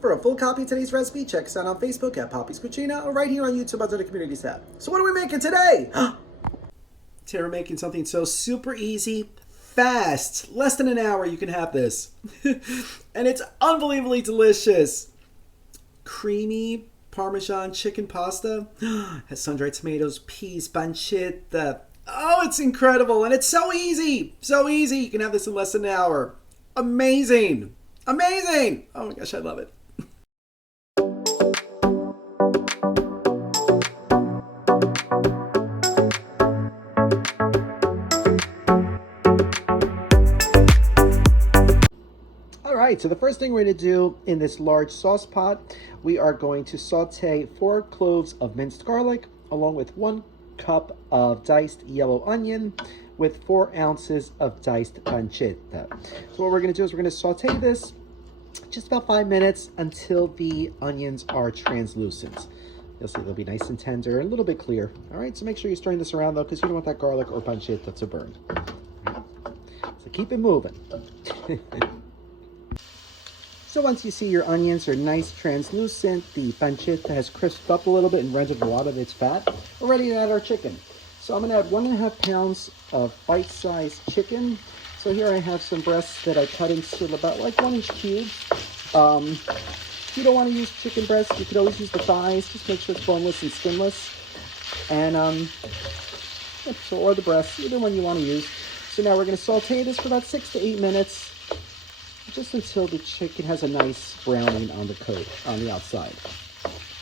For a full copy of today's recipe, check us out on Facebook at Poppy's Cucina or right here on YouTube under the Communities tab. So what are we making today? Today we're making something so super easy, fast, less than an hour you can have this. And it's unbelievably delicious. Creamy Parmesan Chicken Pasta. Has sun-dried tomatoes, peas, pancetta. Oh, it's incredible, and it's so easy. So easy. You can have this in less than an hour. Amazing. Amazing. Oh my gosh, I love it. Alright, so the first thing we're going to do in this large sauce pot, we are going to saute 4 cloves of minced garlic along with 1 cup of diced yellow onion with 4 ounces of diced pancetta. So what we're going to do is we're going to saute this just about 5 minutes until the onions are translucent. You'll see they'll be nice and tender and a little bit clear. Alright, so make sure you're stirring this around though, because you don't want that garlic or pancetta to burn. So keep it moving. So once you see your onions are nice translucent, the pancetta has crisped up a little bit and rendered a lot of its fat, we're ready to add our chicken. So I'm going to add 1.5 pounds of bite-sized chicken. So here I have some breasts that I cut into about like 1-inch cubes. If you don't want to use chicken breasts, you could always use the thighs. Just make sure it's boneless and skinless. And so, or the breasts, either one you want to use. So now we're going to saute this for about 6 to 8 minutes. Just until the chicken has a nice browning on the coat, on the outside.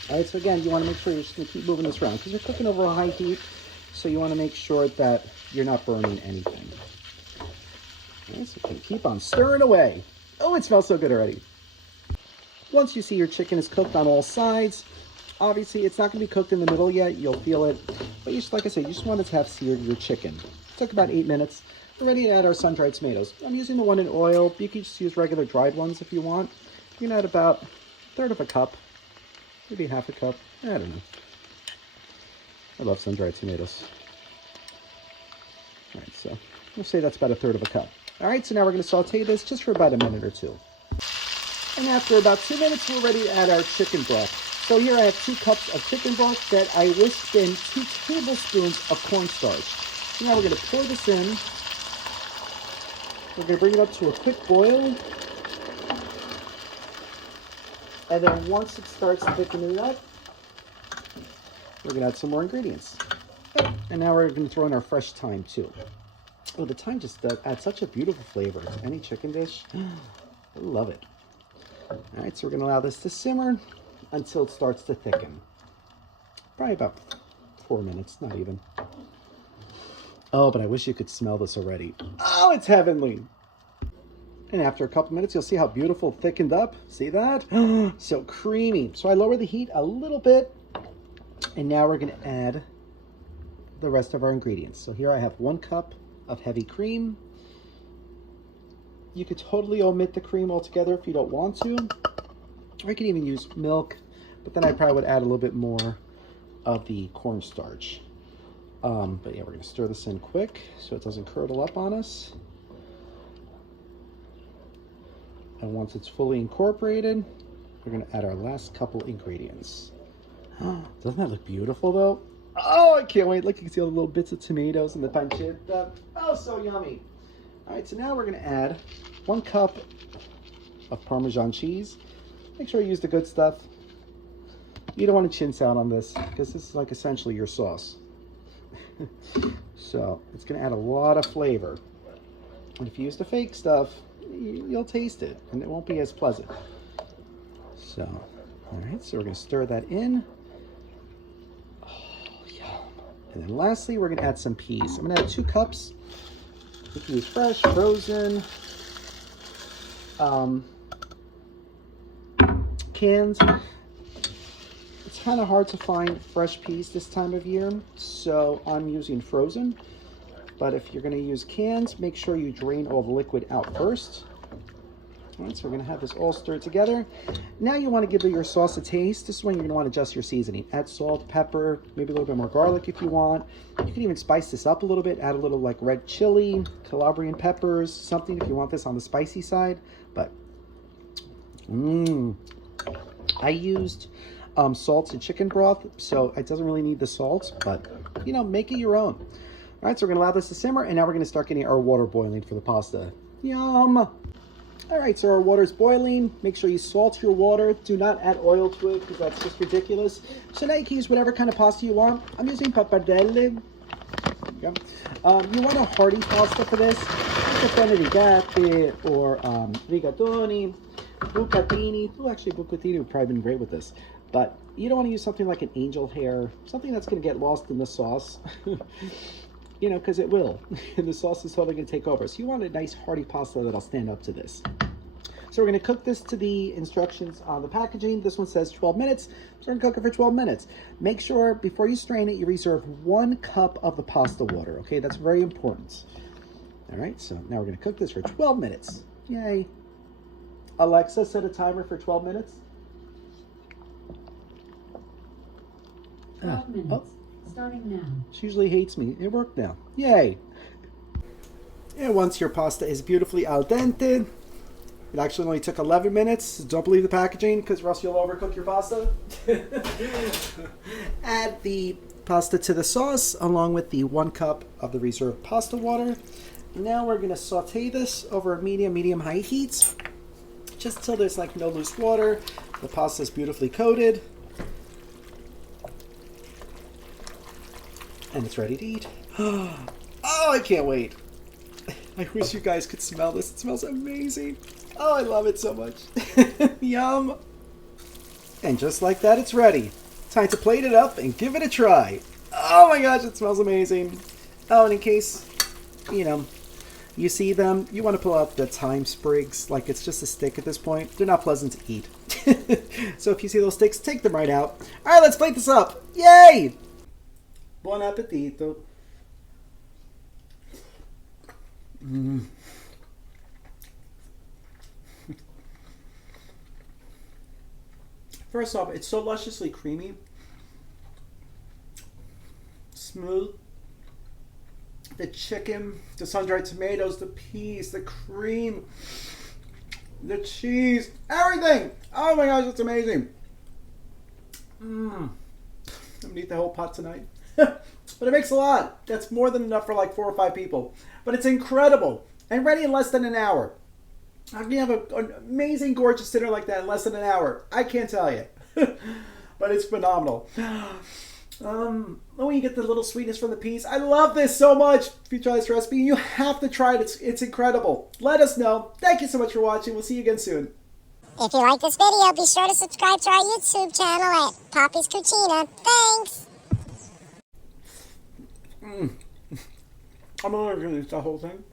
All right, so again, you want to make sure you're just going to keep moving this around because you're cooking over a high heat, so you want to make sure that you're not burning anything. All right, so you can keep on stirring away. Oh, it smells so good already. Once you see your chicken is cooked on all sides, obviously it's not going to be cooked in the middle yet. You'll feel it, but you just, like I said, you just want to have seared your chicken. It took about 8 minutes. We're ready to add our sun-dried tomatoes. I'm using the one in oil. You can just use regular dried ones if you want. You can add about 1/3 of a cup, maybe 1/2 a cup. I don't know. I love sun-dried tomatoes. All right, so we'll say that's about 1/3 of a cup. All right, so now we're going to saute this just for about a minute or 2. And after about 2 minutes, we're ready to add our chicken broth. So here I have 2 cups of chicken broth that I whisked in 2 tablespoons of cornstarch. So now we're going to pour this in. We're going to bring it up to a quick boil. And then once it starts thickening up, we're going to add some more ingredients. And now we're going to throw in our fresh thyme too. Oh, the thyme just adds such a beautiful flavor to any chicken dish. I love it. All right, so we're going to allow this to simmer until it starts to thicken. Probably about 4 minutes, not even. Oh, but I wish you could smell this already. Oh, it's heavenly. And after a couple minutes, you'll see how beautiful thickened up. See that? So creamy. So I lower the heat a little bit. And now we're going to add the rest of our ingredients. So here I have 1 cup of heavy cream. You could totally omit the cream altogether if you don't want to. Or you could even use milk. But then I probably would add a little bit more of the cornstarch. But yeah, we're going to stir this in quick so it doesn't curdle up on us. And once it's fully incorporated, we're going to add our last couple ingredients. Doesn't that look beautiful though? Oh, I can't wait. Look, you can see all the little bits of tomatoes and the pancetta. Oh, so yummy. All right, so now we're going to add 1 cup of Parmesan cheese. Make sure you use the good stuff. You don't want to chintz out on this because this is like essentially your sauce. So it's going to add a lot of flavor. And if you use the fake stuff, you'll taste it and it won't be as pleasant. So, all right, so we're going to stir that in. Oh, yum. And then lastly, we're going to add some peas. I'm going to add 2 cups. You can use fresh, frozen, canned. It's kind of hard to find fresh peas this time of year, so I'm using frozen. But if you're going to use cans, make sure you drain all the liquid out first. All right, so we're going to have this all stirred together. Now you want to give your sauce a taste. This is when you're going to want to adjust your seasoning. Add salt, pepper, maybe a little bit more garlic if you want. You can even spice this up a little bit. Add a little like red chili, Calabrian peppers, something if you want this on the spicy side. But, I used salt and chicken broth, so it doesn't really need the salt, but you know, make it your own. All right, so we're gonna allow this to simmer, and now we're gonna start getting our water boiling for the pasta. Yum! All right, so our water's boiling. Make sure you salt your water. Do not add oil to it because that's just ridiculous. So now you can use whatever kind of pasta you want. I'm using pappardelle. You want a hearty pasta for this. You can rigate or rigatoni, bucatini. Oh, actually, bucatini would probably been great with this. But you don't want to use something like an angel hair, something that's going to get lost in the sauce. You know, because it will. And the sauce is totally going to take over. So you want a nice hearty pasta that'll stand up to this. So we're going to cook this to the instructions on the packaging. This one says 12 minutes. So we're going to cook it for 12 minutes. Make sure before you strain it, you reserve 1 cup of the pasta water. Okay, that's very important. All right, so now we're going to cook this for 12 minutes. Yay. Alexa, set a timer for 12 minutes. 12 minutes. Oh. Starting now. She usually hates me. It worked now. Yay. And once your pasta is beautifully al dente, it actually only took 11 minutes. Don't believe the packaging because or else you'll overcook your pasta. Add the pasta to the sauce along with the 1 cup of the reserved pasta water. Now we're going to saute this over a medium-high heat just till there's like no loose water. The pasta is beautifully coated. And it's ready to eat. Oh, I can't wait. I wish you guys could smell this. It smells amazing. Oh, I love it so much. Yum. And just like that, it's ready. Time to plate it up and give it a try. Oh my gosh, it smells amazing. Oh, and in case, you know, you see them, you want to pull out the thyme sprigs like it's just a stick at this point. They're not pleasant to eat. So if you see those sticks, take them right out. All right, let's plate this up. Yay! Buon appetito. First off, it's so lusciously creamy. Smooth. The chicken, the sun-dried tomatoes, the peas, the cream, the cheese, everything. Oh my gosh, it's amazing. I'm gonna eat the whole pot tonight. But it makes a lot. That's more than enough for like 4 or 5 people. But it's incredible. And ready in less than an hour. How can you have an amazing, gorgeous dinner like that in less than an hour? I can't tell you. But it's phenomenal. When you get the little sweetness from the peas. I love this so much. If you try this recipe, you have to try it. It's incredible. Let us know. Thank you so much for watching. We'll see you again soon. If you like this video, be sure to subscribe to our YouTube channel at Poppy's Cucina. Thanks! I'm only going to eat the whole thing.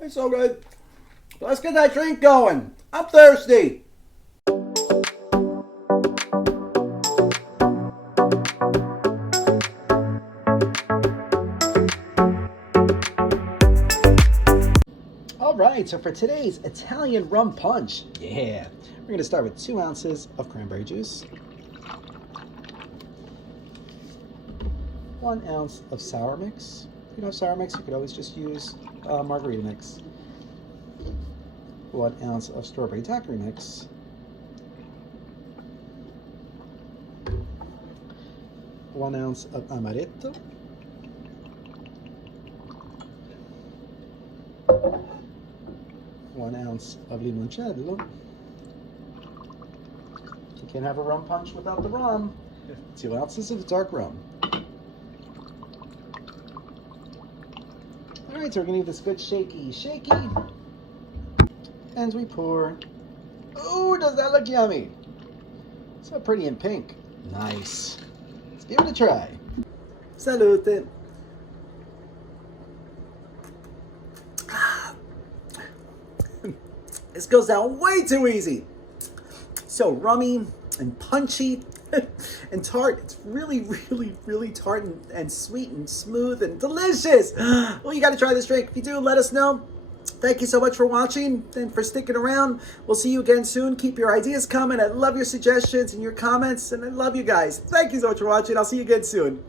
It's so good. But let's get that drink going. I'm thirsty. All right, so for today's Italian rum punch, we're going to start with 2 ounces of cranberry juice. 1 ounce of sour mix. If you don't have sour mix, you could always just use margarita mix. 1 ounce of strawberry daiquiri mix. 1 ounce of amaretto. 1 ounce of limoncello. You can't have a rum punch without the rum. 2 ounces of dark rum. Alright, so we're going to give this good shaky. And we pour. Ooh, does that look yummy? So pretty in pink. Nice. Let's give it a try. Salute. This goes down way too easy. So rummy and punchy and tart. It's really tart and sweet and smooth and delicious. Well, you got to try this drink. If you do, let us know. Thank you so much for watching and for sticking around. We'll see you again soon. Keep your ideas coming. I love your suggestions and your comments, and I love you guys. Thank you so much for watching. I'll see you again soon.